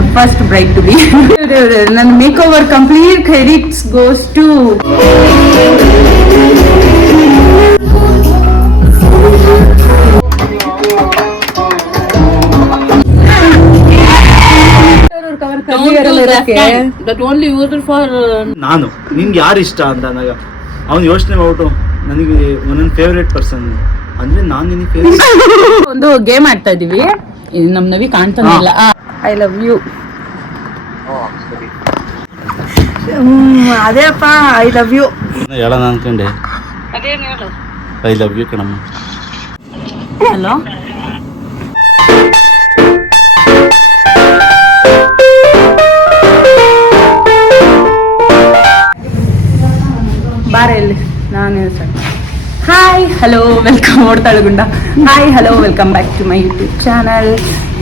ನನ್ನ first bride to be. ನನ್ನ makeover complete credits goes to ನಾನು ನಿನ್ಗೆ ಯಾರು ಇಷ್ಟ ಅಂತ ಅಂದಾಗ ಅವ್ನು ಯೋಚನೆ ಮಾಡ್ಬಿಟ್ಟು ನನಗೆ ಒಂದೊಂದು ಫೇವ್ರೇಟ್ ಪರ್ಸನ್ ಅಂದ್ರೆ ನಾನು ನಿನಗೆ ಫೇವ್ರೇಟ್. ಒಂದು ಗೇಮ್ ಆಡ್ತಾ ಇದೀವಿ, ನಮ್ ನವಿ ಕಾಣ್ತಾನೆ ಇಲ್ಲ. I love you. ಅದೇ ಅಪ್ಪ, ಐ ಲವ್ ಯು ಹೇಳೋಣ ಅನ್ಕೊಂಡೆ. ಐ ಲವ್ ಯು ಕಣಮ್ಮ. ಹಲೋ, ಬಾರ ಇಲ್ಲಿ. ನಾನು ಹಾಯ್ ಹಲೋ ವೆಲ್ಕಮ್, ಓಡ್ತಾಳೆ ಗುಂಡ. Hi hello welcome back to my YouTube channel.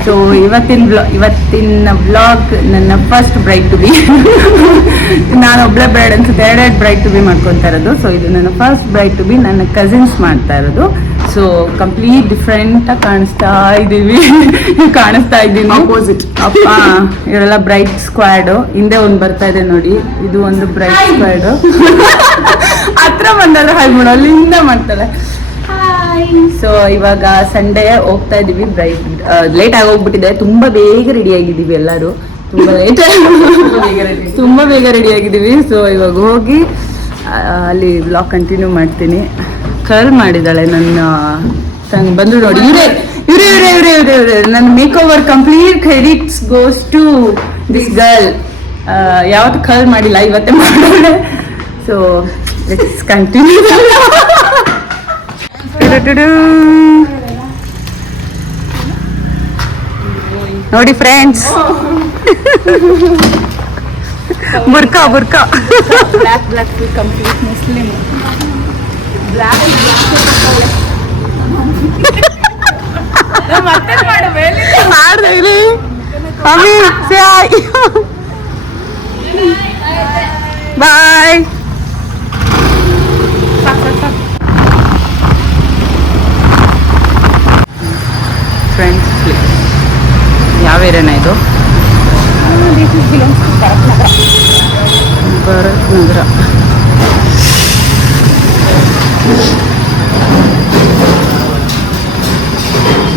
So ಇವತ್ತಿನ ವ್ಲಾಗ್ ನನ್ನ ಫಸ್ಟ್ ಬ್ರೈಡ್ ಟು ಬಿ. ನಾನು ಒಬ್ಬಳೆ ಬ್ರೈಡ್ ಅನ್ಸುತ್ತೆ, ಎರಡೆರಡು ಬ್ರೈಡ್ ಟು ಬಿ ಮಾಡ್ಕೊತಾ ಇರೋದು. ಸೊ ಇದು ನನ್ನ ಫಸ್ಟ್ ಬ್ರೈಡ್ ಟು ಬಿ, ನನ್ನ ಕಸಿನ್ಸ್ ಮಾಡ್ತಾ ಇರೋದು. ಸೊ ಕಂಪ್ಲೀಟ್ ಡಿಫ್ರೆಂಟ್ ಆಗಿ ಕಾಣಿಸ್ತಾ ಇದ್ದೀವಿ. ಕಾಣಿಸ್ತಾ ಇದ್ದೀನಿ ಅಪೋಸಿಟ್. ಅಪ್ಪ ಇವರೆಲ್ಲ ಬ್ರೈಡ್ ಸ್ಕ್ವಾಡ್. ಹಿಂದೆ ಒಂದು ಬರ್ತಾ ಇದೆ ನೋಡಿ, ಇದು ಒಂದು ಬ್ರೈಡ್ ಸ್ಕ್ವಾಡ್. ಹತ್ರ ಬಂದಾದ್ರೆ ಹಾಯ್ ಮಾಡೋ, ಅಲ್ಲಿಂದ ಮಾಡ್ತಾಳೆ. ಸೊ ಇವಾಗ ಸಂಡೇ ಹೋಗ್ತಾ ಇದೀವಿ. ಬ್ರೈಡ್ ಲೇಟ್ ಆಗಿ ಹೋಗ್ಬಿಟ್ಟಿದೆ, ತುಂಬಾ ಬೇಗ ರೆಡಿ ಆಗಿದ್ದೀವಿ ಎಲ್ಲರೂ. ತುಂಬಾ ಬೇಗ ರೆಡಿ ಆಗಿದ್ದೀವಿ. ಸೊ ಇವಾಗ ಹೋಗಿ ಅಲ್ಲಿ ಬ್ಲಾಗ್ ಕಂಟಿನ್ಯೂ ಮಾಡ್ತೀನಿ. ಕರ್ಲ್ ಮಾಡಿದಾಳೆ ನನ್ನ ತಂಗ ಬಂದ್ರು ನೋಡಿ. ಇವರೇ ನನ್ನ makeover complete credits goes to this girl. ಯಾವತ್ತು ಕರ್ಲ್ ಮಾಡಿಲ್ಲ, ಇವತ್ತೇ ಮಾಡೋಳೆ. So let's continue. ನೋಡಿ ಫ್ರೆಂಡ್ಸ್, ಬುರ್ಕಾ black complete Muslim. Bye. Friends, ಯಾವ ಏರಿಯಾನ ಇದು? ಭರತ್ ನಗರ.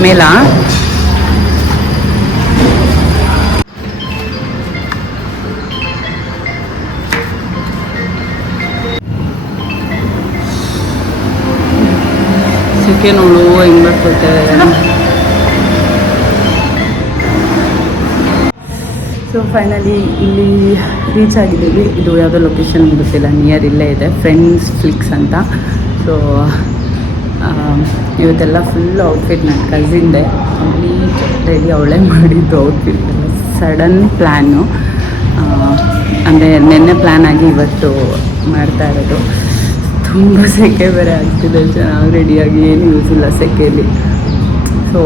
ಮೇಲಾ? ಸೆಕೆ ನೋಡು ಹೆಂಗ್ ಬರ್ತೈತೆ. ಸೊ ಫೈನಲಿ ಇಲ್ಲಿ ರೀಚ್ ಆಗಿದ್ದೀವಿ. ಇದು ಯಾವುದೋ ಲೊಕೇಶನ್ ಗೊತ್ತಿಲ್ಲ, ನಿಯರ್ ಇಲ್ಲೇ ಇದೆ, ಫ್ರೆಂಡ್ಸ್ ಫ್ಲಿಕ್ಸ್ ಅಂತ. ಸೊ ಇವತ್ತೆಲ್ಲ ಫುಲ್ ಔಟ್ಫಿಟ್ ನನ್ನ ಕಸಿನ್ದೆ, ಕಂಪ್ಲೀಟ್ ರೆಡಿ ಅವಳೇ ಮಾಡಿದ್ದು ಔಟ್ಫಿಟ್. ಸಡನ್ ಪ್ಲ್ಯಾನು, ಅಂದರೆ ನೆನ್ನೆ ಪ್ಲ್ಯಾನ್ ಆಗಿ ಇವತ್ತು ಮಾಡ್ತಾ ಇರೋದು. ತುಂಬ ಸೆಕೆ ಬೇರೆ ಆಗ್ತಿದೆ, ಚೆನ್ನಾಗಿ ರೆಡಿಯಾಗಿ ಏನು ಯೂಸ್ ಇಲ್ಲ ಸೆಕೆಯಲ್ಲಿ. ಸೊ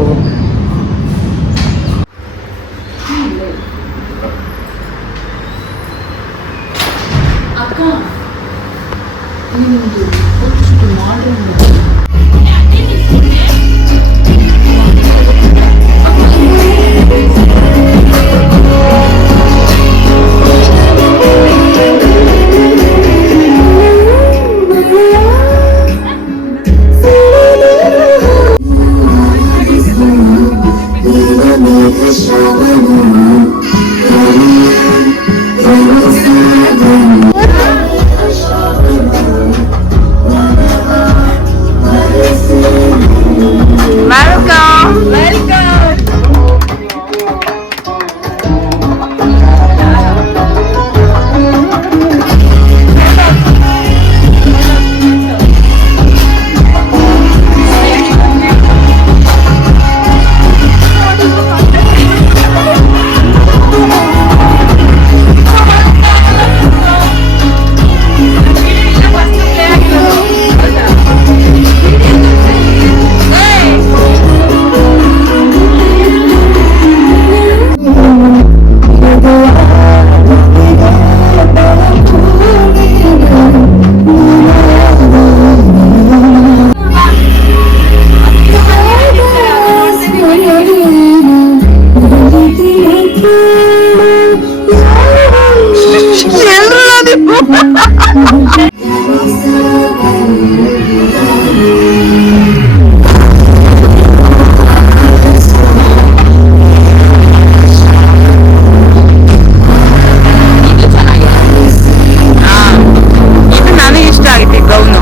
ನನಗೆ ಇಷ್ಟ ಆಗಿತ್ತು ಬ್ರೌನು.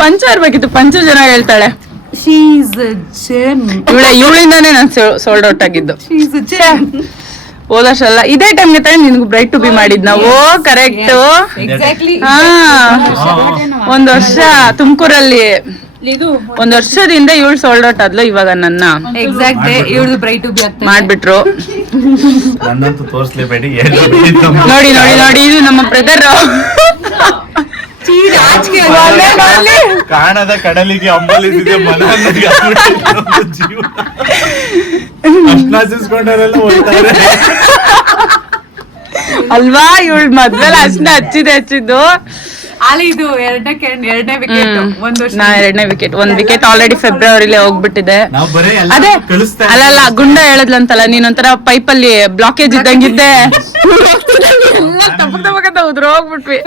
ಪಂಚ ಇರ್ಬೇಕಿತ್ತು, ಪಂಚ ಜನ ಹೇಳ್ತಾಳೆ. ಇವಳಿಂದಾನೇ ನಾನು ಸೋಲ್ಡ್ ಔಟ್ ಆಗಿದ್ದು. ಹೋದಷ್ಟಲ್ಲ ಇದೇ ಟೈಮ್ಗೆ ತಾನೆ ನಿನ್ಗೆ ಬ್ರೈಟ್ ಟು ಬಿ ಮಾಡಿದ್ ನಾವು. ಕರೆಕ್ಟ್. ಹಾ, ಒಂದ್ ವರ್ಷ ತುಮಕೂರಲ್ಲಿ ಒಂದ್ ವರ್ಷದಿಂದ ಇವಳು ಸೋಲ್ಡ್ ಔಟ್ ಆದ್ಲು. ಇವಾಗ ನನ್ನ ಎಕ್ಸಾಕ್ಟ್ ಇವಳು ಬ್ರೈಟ್ ಟು ಬಿ ಮಾಡ್ಬಿಟ್ರು. ನನ್ನಂತೂ ತೋರಿಸ್ಲೇಬೇಡಿ. ನೋಡಿ ನೋಡಿ ನೋಡಿ, ಇದು ನಮ್ಮ ಬ್ರದರ್. ಕಾಣದ ಕಡಲಿಗೆ ಅಂಬಲಿಸಿದೆ ಮನಸ್ಸಿಗೆ ಜೀವನ. ನಾಚಿಸ್ಕೊಂಡವರೆಲ್ಲ ಹೋಗ್ತಾರೆ ಅಲ್ವಾ? ಇವಳು ಮದ್ವೆಲ್ಲ ಅಷ್ಟನ್ನ ಹಚ್ಚಿದ್ದು. ಅಲ್ಲಿ ಇದು ಎರಡನೇ ವಿಕೆಟ್. ನಾ ಎರಡನೇ ವಿಕೆಟ್. ಒಂದ್ ವಿಕೆಟ್ ಆಲ್ರೆಡಿ ಫೆಬ್ರವರಿಲಿ ಹೋಗ್ಬಿಟ್ಟಿದೆ. ನಾವು ಬರೇ ಅದೇ ಅಲ್ಲಲ್ಲ, ಗುಂಡ ಹೇಳದ್ಲಂತಲ್ಲ, ನೀನೊಂಥರ ಪೈಪಲ್ಲಿ ಬ್ಲಾಕೇಜ್ ಇದ್ದಂಗಿದ್ದೆ. ತಪ್ಪಕಂತ ಉದ್ರ ಹೋಗ್ಬಿಟ್ವಿ.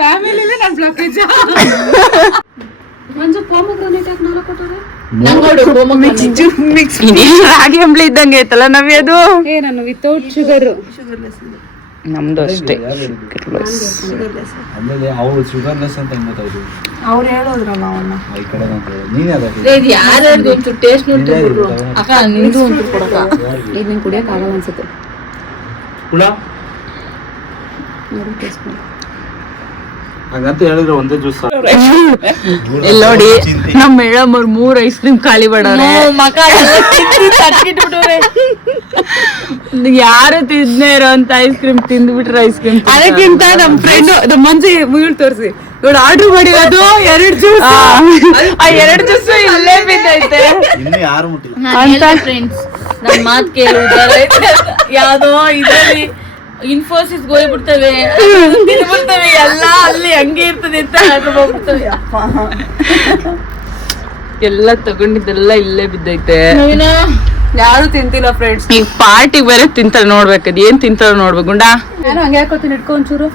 ರಾಗಿ ಅಂಬ್ಲಿ ಇದ್ದಂಗೆ ಐತಲ್ಲ ನವಿ ಅದು. ನಾನು ವಿತೌಟ್ ಶುಗರ್. ನಮ್ದು ಅಷ್ಟೇ. ಆಮೇಲೆ ಅವ್ರು ಶುಗರ್ಲೆಸ್ ಅಂತ ಗೊತ್ತಾಯ್ತು. ಅವ್ರು ಹೇಳೋದ್ರಲ್ಲ ಅವನ್ನ. ಈ ಕಡೆ ನೀನ್ ಯಾರ್ಯಾರ್ದು ಒಂಚೂರು ಟೇಸ್ಟ್ ನೋಡ್ತಿದ್ರು. ಅಕ್ಕ ನಿಂದು ಒಂಚೂರು ಕೊಡಕ. ಇದು ನಿಂಗೆ ಕುಡಿಯಕ್ ಆಗಲ್ಲ ಅನ್ಸುತ್ತೆ. ಹಂಗಂತ ಹೇಳಿದ್ರೆ ಒಂದೇ ಜ್ಯೂಸ್ ಇಲ್ಲಿ ನೋಡಿ, ನಮ್ಮ ಮೇಡಮ್ ಅವ್ರು 3 ಐಸ್ ಕ್ರೀಮ್ ಖಾಲಿ ಮಾಡವ್ರೆ. ಯಾರು ತಿಂದೇ ಇರೋ ಅಂತ ಐಸ್ ಕ್ರೀಮ್ ತಿಂದ್ಬಿಟ್ರೆ ಐಸ್ ಕ್ರೀಮ್. ಅದಕ್ಕಿಂತ ನಮ್ ಫ್ರೆಂಡ್ ಮಂಜು ಇವಳು ತೋರಿಸಿ ಇವಳು ಆರ್ಡರ್ ಮಾಡಿರೋದು 2 ಜ್ಯೂಸ್. ಆ 2 ಜ್ಯೂಸ್ ಇಲ್ಲೇ ಬಿದ್ದೈತೆ. ಇನ್ನು ಯಾರು ಮುಟ್ಟಿಲ್ಲ ಫ್ರೆಂಡ್ಸ್. ನನ್ ಮಾತ್ ಕೇಳುವುದಾರ ಯಾವ್ದೋ ಇದರಲ್ಲಿ ಇನ್ಫೋಸಿಸ್ ಹೋಗ್ಬಿಡ್ತವೆ, ತಿನ್ಬಿಡ್ತವೆ ಎಲ್ಲ ಅಲ್ಲಿ ಹಂಗೆ ಇರ್ತದೆ ಅಂತ ಹೋಗ್ಬಿಡ್ತವೆ. ಎಲ್ಲ ತಗೊಂಡಿದ್ದೆಲ್ಲ ಇಲ್ಲೇ ಬಿದ್ದೈತೆ. ಯಾರು ತಿಂತಿಲ್ಲ ಫ್ರೆಂಡ್ಸ್. ಈಗ ಪಾರ್ಟಿ ಬೇರೆ ತಿಂತಾರ, ನೋಡ್ಬೇಕದ್ ಏನ್ ತಿಂತಾರ ನೋಡ್ಬೇಕು. ಗುಂಡ ನಾನು ಹಂಗೆ ಹಾಕೋತೀನಿ, ಇಟ್ಕೊ ಒಂಚೂರು.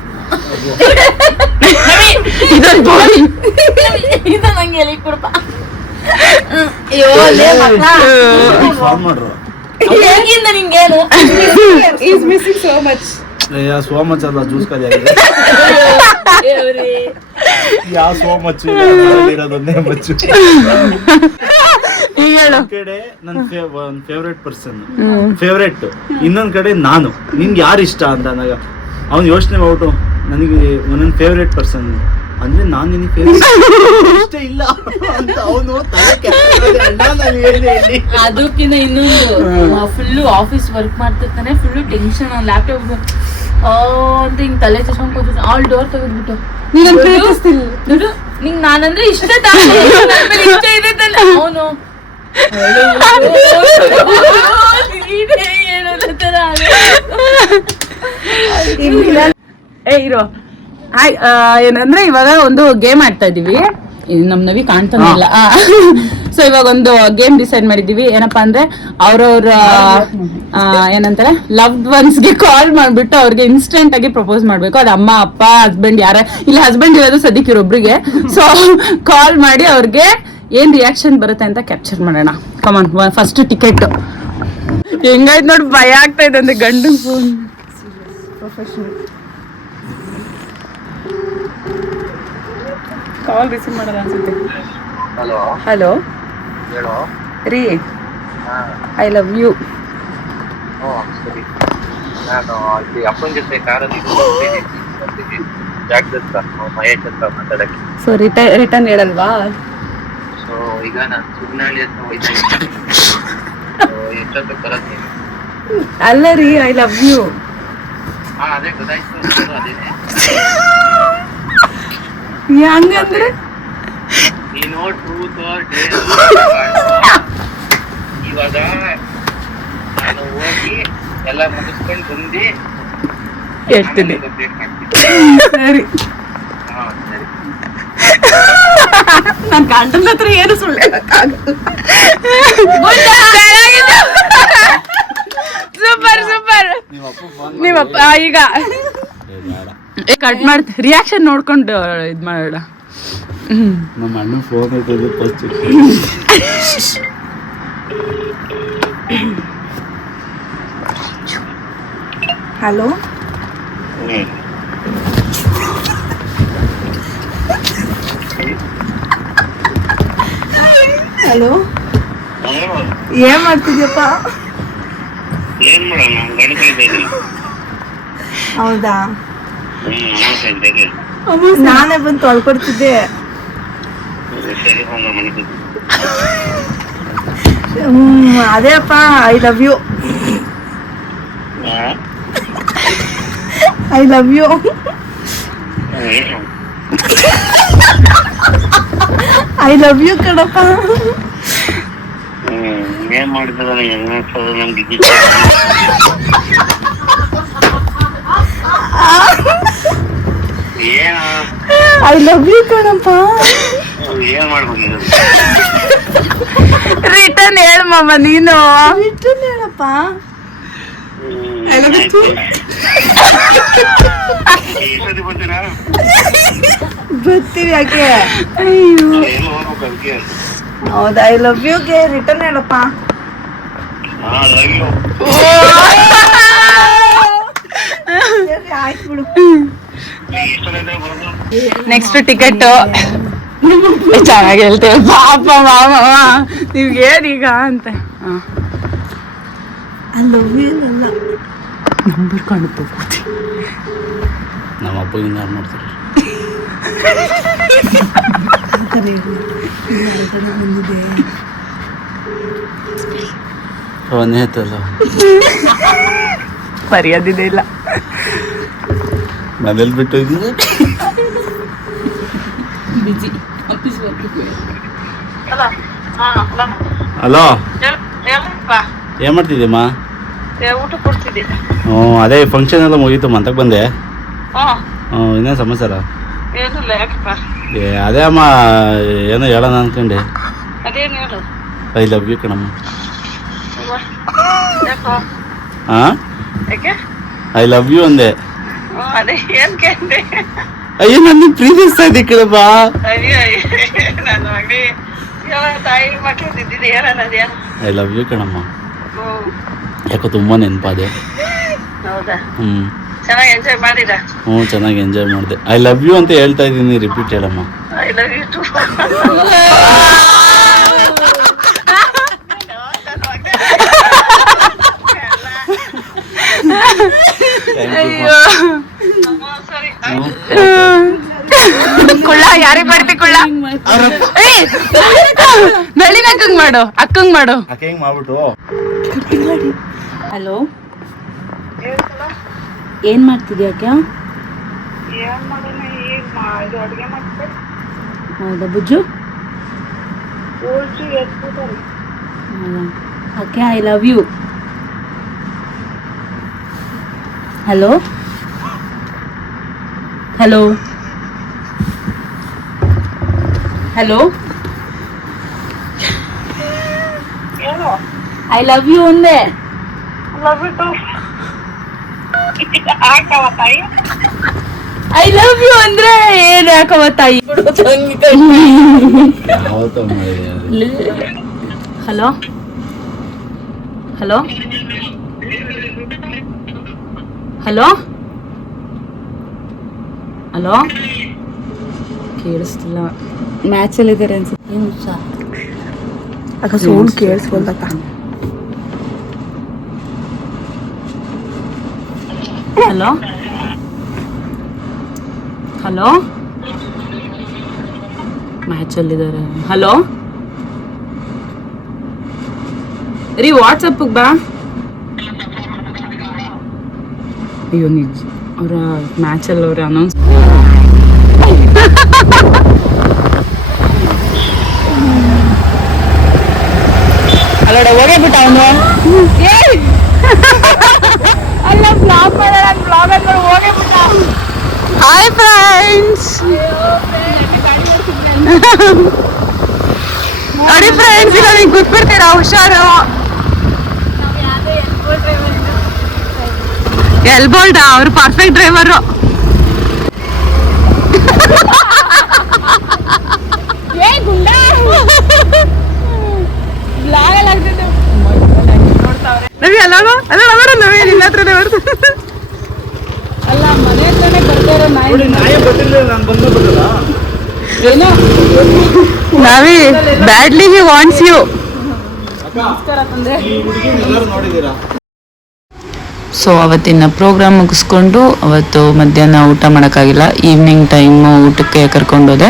ಇದೊಂದು ಬೋರಿ. ಇದು ನಂಗೆ ಎಲ್ಲಿ ಕೊಡಪ್ಪ. ಫಾರ್ಮ್ ಮಾಡ್ರು ಹೇಗಿಂದ ನಿಂಗೇನು is missing so much. So much ಅಲ್ಲ, ಜ್ಯೂಸ್ ಖಾಲಿ ಆಗಿದೆ. ಯಾವ ಸೋ ಮಚ್ಚು ಇರೋದೊಂದೇ ಮಚ್ಚು. ಈಗ ಹೇಳು. ಕಡೆ ನನ್ನ ಫೇವ್ರೆಟ್ ಪರ್ಸನ್, ಫೇವ್ರೆಟ್. ಇನ್ನೊಂದ್ ಕಡೆ ನಾನು. ನಿನ್ಗೆ ಯಾರು ಇಷ್ಟ ಅಂತ ಅಂದಾಗ ಅವ್ನು ಯೋಚನೆ ಮಾಡ್ಬಿಟ್ಟು ನನಗೆ ಒಂದೊಂದು ಫೇವ್ರೆಟ್ ಪರ್ಸನ್ ಅಂದ್ರೆ ನಾನು ನಿನಗೆ ಫೇವ್ರೆಟ್ ಇಷ್ಟ ಇಲ್ಲ ಅಂತ ಅವನು. ಅದಕ್ಕಿಂತ ಇನ್ನೊಂದು ಫುಲ್ಲು ಆಫೀಸ್ ವರ್ಕ್ ಮಾಡ್ತಿರ್ತಾನೆ, ಫುಲ್ಲು ಟೆನ್ಷನ್. ಲ್ಯಾಪ್ಟಾಪ್ ಅಂತ ಹಿಂಗ್ ತಲೆ ಚಸ್ಕೊಂಡ್ ಕೂತಿರ್ತಾನೆ. ಆಲ್ ಡೋರ್ ತೆಗೆದ್ಬಿಟ್ಟು ನೋಡು ನಿಂಗ್ ನಾನಂದ್ರೆ ಇಷ್ಟ ತಾನೆ, ಇಷ್ಟ ಇದೆ ತಾನೆ. ಅವನು ಇರೋ ಹಾಯ್. ಏನಂದ್ರೆ ಇವಾಗ ಒಂದು ಗೇಮ್ ಆಡ್ತಾ ಇದೀವಿ. ನಮ್ ನವಿ ಕಾಣ್ತಾನೆ ಇಲ್ಲ. ಸೊ ಇವಾಗ ಒಂದು ಗೇಮ್ ಡಿಸೈಡ್ ಮಾಡಿದೀವಿ. ಏನಪ್ಪಾ ಅಂದ್ರೆ ಅವ್ರವ್ರ ಏನಂತಾರೆ ಲವ್ಡ್ ಒನ್ಸ್ಗೆ ಕಾಲ್ ಮಾಡ್ಬಿಟ್ಟು ಅವ್ರಿಗೆ ಇನ್ಸ್ಟೆಂಟ್ ಆಗಿ ಪ್ರಪೋಸ್ ಮಾಡ್ಬೇಕು. ಅದು ಅಮ್ಮ ಅಪ್ಪ ಹಸ್ಬೆಂಡ್ ಯಾರ ಇಲ್ಲ, ಹಸ್ಬೆಂಡ್ ಇರೋದು ಸದ್ಯಕ್ಕೆ ಇರೊಬ್ರಿಗೆ. ಸೊ ಕಾಲ್ ಮಾಡಿ ಅವ್ರಿಗೆ ಏನ್ ರಿಯಾಕ್ಷನ್ ಬರುತ್ತೆ ಅಂತ ಕ್ಯಾಪ್ಚರ್ ಮಾಡೋಣ. ಕಮಾನ್, ಫಸ್ಟ್ ಟಿಕೆಟ್. ಹೆಂಗಾಯ್ತು ನೋಡಿ, ಭಯ ಆಗ್ತಾ ಇದೆ ಅಂದ್ರೆ ಗಂಡು ಫೋನ್. ಕಾಲ್ ರಿಸೀವ್ ಮಾಡಲ್ಲ ಅನ್ಸುತ್ತೆ. ಹಲೋ ರೀ, ಐ ಲವ್ ಯು. ಸರಿ, ನಾನು ಇಲ್ಲಿ ಅಪ್ಪನ ಜೊತೆ ಕಾರಲ್ಲಿ ಜಾಗದತ್ತ ಮಹೇಶ್ ಅಂತ ಮಾತಾಡಕ್ಕೆ. So return ಹೇಳಲ್ವಾ? ಸೊ ಈಗ ನಾನು ಸುಗ್ನಹಳ್ಳಿ ಅಂತ ಹೋಯ್ತೀನಿ. ಎಷ್ಟೊತ್ತು ಬರೋದು ನೀವು? ಅಲ್ಲ ರೀ, ಐ ಲವ್ ಯು. ಹಾ ಅದೇ ಗೊತ್ತಾಯ್ತು. ಅದೇನೆ ಹಂಗಂದ್ರೆ ನೀನು ಟ್ರೂತ್ ಇವಾಗ ನಾನು ಹೋಗಿ ಎಲ್ಲ ಮುಗಿಸ್ಕೊಂಡು ಬಂದು ಹೇಳ್ತೀನಿ. ಕಂಪ್ಲೀಟ್ ಮಾಡ್ತೀನಿ. ಸರಿ, ಹಾ ಸರಿ. ನನ್ ಗಂಡನ ಹತ್ರ ಏನು ಸುಳ್ಳು ಸೂಪರ್ ಸೂಪರ್. ನಿಮ್ಮಪ್ಪ ಈಗ ಕಟ್ ಮಾಡ್ತ ರಿಯಾಕ್ಷನ್ ನೋಡ್ಕೊಂಡು ಇದ್ ಮಾಡೋಣ. ನಮ್ಮ ಅಣ್ಣ ಫೋನ್ ಇರ್ತದೆ ಫಸ್ಟ್. ಹಲೋ ಹಲೋ, ಏನ್ ಮಾಡ್ತಿದ್ಯಪ್ಪ? ಏನ್ ಮಾಡೋಣ, ಗಣಿತ ಇದ್ದೀನಿ. ಹೌದಾ, ಅಮಾವಾಸ್ಯೆ ಇದ್ದಾಗ ನಾನೇ ಬಂದು ತೊಳ್ಕೊಡ್ತಿದ್ದೆ. ಸರಿ ಹೋಗ ಮನೆಗೆ. ಅದೇ ಅಪ್ಪ, I love you. I love you. I love you ಕಣಪ್ಪ. ಏನ್ ಮಾಡಿದ್ರ ನಮ್ಗೆ ಐ ಲವ್ ಯು ಕಣಪ್ಪ. ಏನ್ ಮಾಡ್ಬೇಕು? ರಿಟರ್ನ್ ಹೇಳಮ್ಮ ನೀನು. ರಿಟರ್ನ್ ಹೇಳಪ್ಪ. ಬರ್ತೀವಿ ಯಾಕೆ? ಹೌದಾ, ಐ ಲವ್ ಯುಗೆ ರಿಟರ್ನ್ ಹೇಳಪ್ಪ. ಆಯ್ತು ಬಿಡು. ನೆಕ್ಸ್ಟ್ ಟಿಕೆಟ್ ಚೆನ್ನಾಗಿ ಹೇಳ್ತೇವೆ. ಪಾಪ ಮಾಮ ನೀವ್ಗೆ ಏನೀಗ ಅಂತ. ಐ ಲವ್ ಯು ಎಲ್ಲ ನಂಬರ್ ಕಾಣುತ್ತೆ. ನಮ್ಮ ಅಪ್ಪಗಿಂದ ಮಾಡ್ತಾರೆ. ಅವನೇತಲ್ಲ ಮರ್ಯಾದಿದೆ ಇಲ್ಲ. ಮನೇಲಿ ಬಿಟ್ಟು ಬಿಜಿ ಆಫೀಸ್ ವರ್ಕ್. ಹಲೋ, ಏನ್ ಮಾಡ್ತಿದ್ದೀಮ್ಮ? ಊಟ ಕೊಡ್ತಿದ್ದೆ. ಹ್ಞೂ, ಅದೇ ಫಂಕ್ಷನ್ ಎಲ್ಲ ಮುಗೀತು, ಮಂತಕ್ಕೆ ಬಂದೆ. ಹ್ಞೂ, ಇನ್ನೇನು ಸಮಾಚಾರ? ಏನಿಲ್ಲ, ಯಾಕಪ್ಪ? ಅದೇ ಅಮ್ಮ, ಏನೋ ಹೇಳೋಣ ಅನ್ಕೊಂಡೆ. ಅದೇನು ಹೇಳು? ಐ ಲವ್ ಯು ಕಣಮ್ಮ. ಯಾಕೋ? ಹಾಂ, ಯಾಕೆ? ಐ ಲವ್ ಯು ಅಂದೆ. ಅದೇ ಏನ್ ಕೇಂದ್ರೆ? ಅಯ್ಯೋ, ನನ್ನ ಪ್ರೀತಿಸ್ತಾ ಇದ್ದೆ ಕಣಮ್ಮ. ಅಯ್ಯೋ, ನನ್ನ ಮಗನೇ ತಾಯಿ ಮಕ್ಕಳು ತಿದ್ದಿದೆ. ಏನನ್ನೋದ್ಯಾ? ಐ ಲವ್ ಯು ಕಣಮ್ಮ. ಯಾಕೋ ತುಂಬ ನೆನಪಾದೆ. ಹೌದಾ? ಹ್ಞೂ, ಚೆನ್ನಾಗಿ ಎಂಜಾಯ್ ಮಾಡಿರಾ? ಹ್ಞೂ, ಚೆನ್ನಾಗಿ ಎಂಜಾಯ್ ಮಾಡಿದೆ. ಐ ಲವ್ ಯು ಅಂತ ಹೇಳ್ತಾ ಇದ್ದೀನಿ, ರಿಪೀಟ್ ಹೇಳಮ್ಮ. I love you too. ಕುಳ್ಳ ಯಾರಿಗೆ ಮಾಡ್ತಿ? ಕುಳ್ಳ ನಳಿನ ಅಕ್ಕಂಗ್ ಮಾಡು, ಅಕ್ಕಂಗ್ ಮಾಡು. ಅಕ್ಕ ಹೆಂಗ್ ಮಾಡ್ಬಿಟ್ಟು. ಹಲೋ, ಏನ್ ಮಾಡ್ತಿದ್ಯಾ ಅಕ್ಕ? ಹೌದಾ ಬುಜ್ಜು? Okay, I love you. Hello hello hello, I love you ಅಂದೆ. ಐ ಲವ್ ಯು ಅಂದ್ರೆ ಏನ್ ಯಾಕವ ತಾಯಿ? ಹಲೋ ಹಲೋ ಹಲೋ ಹಲೋ, ಕೇಳಿಸ್ತಿಲ್ಲ. ಮ್ಯಾಚಲ್ಲಿ ಇದ್ದಾರೆ ಅನ್ಸುತ್ತೆ. ಏನು ಉತ್ಸಾಹ ಅಕ್ಕ, ಸೌಂಡ್ ಕೇಳಿಸ್ಕೊಳ್ದಕ್ಕ. ಹಲೋ ಹಲೋ, ಮ್ಯಾಚಲ್ಲಿದ್ದಾರೆ. ಹಲೋ ರೀ, ವಾಟ್ಸಪ್ಗೆ ಬಾ. ಅಯ್ಯೋ ನಿಜ, ಅವರ ಮ್ಯಾಚಲ್ಲಿ ಅವ್ರ ಅನೌನ್ಸ್. ಅಲ್ಲೋಡ ಹೋಗೇ ಬಿಟ್ಟ ಅವನು. ಅಲ್ಲ ಬ್ಲಾಗ್ ಮಾಡೋಣ, ಬ್ಲಾಗ್ ಅಂದ್ರೆ ಹೋಗೇ ಬಿಟ್ಟ. Hi friends. ನೋಡಿ ಫ್ರೆಂಡ್ಸ್, ಇಲ್ಲ ನೀವು ಗೊತ್ಬಿಡ್ತೀರಾ, ಹುಷಾರು. ಎಲ್ಬೋಲ್ಡ ಅವ್ರು ಪರ್ಫೆಕ್ಟ್ ಡ್ರೈವರು. ನವಿ ಅಲ್ಲ ನವಿ ನಿನ್ನ ಹತ್ರನೇ ಬರ್ತದೆ. ಅಲ್ಲ ಮನೆ ಹತ್ರನೇ ಬರ್ತಾ ಇರೋ ನೋಡಿ ನಾಯಿ ಬರ್ತಿಲ್ಲ, ನಾನು ಬಂದು ಬರಲ್ಲ. ಏನೋ ನವಿ ಬ್ಯಾಡ್ಲಿ ಹಿ ವಾಂಟ್ಸ್ ಯು. ಈ ಹುಡುಗಿನ ಎಲ್ಲರೂ ನೋಡಿದ್ದೀರಾ? ಸೊ ಅವತ್ತಿನ ಪ್ರೋಗ್ರಾಮ್ ಮುಗಿಸ್ಕೊಂಡು ಅವತ್ತು ಮಧ್ಯಾಹ್ನ ಊಟ ಮಾಡೋಕ್ಕಾಗಿಲ್ಲ. ಈವ್ನಿಂಗ್ ಟೈಮು ಊಟಕ್ಕೆ ಕರ್ಕೊಂಡೋದೆ.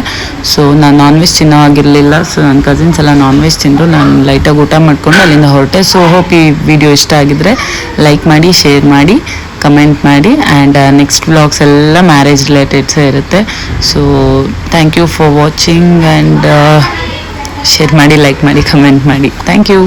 ಸೊ ನಾನು ನಾನ್ ವೆಜ್ ತಿನ್ನೋ ಆಗಿರಲಿಲ್ಲ. ಸೊ ನನ್ನ ಕಸಿನ್ಸ್ ಎಲ್ಲ ನಾನ್ ವೆಜ್ ತಿಂದರು. ನಾನು ಲೈಟಾಗಿ ಊಟ ಮಾಡಿಕೊಂಡು ಅಲ್ಲಿಂದ ಹೊರಟೆ. ಸೊ ಹೋಪ್ ಈ ವಿಡಿಯೋ ಇಷ್ಟ ಆಗಿದ್ರೆ ಲೈಕ್ ಮಾಡಿ, ಶೇರ್ ಮಾಡಿ, ಕಮೆಂಟ್ ಮಾಡಿ. ಆ್ಯಂಡ್ ನೆಕ್ಸ್ಟ್ ವ್ಲಾಗ್ಸ್ ಎಲ್ಲ ಮ್ಯಾರೇಜ್ ರಿಲೇಟೆಡ್ಸೇ ಇರುತ್ತೆ. So thank you for watching. And share ಮಾಡಿ, ಲೈಕ್ ಮಾಡಿ, ಕಮೆಂಟ್ ಮಾಡಿ. Thank you.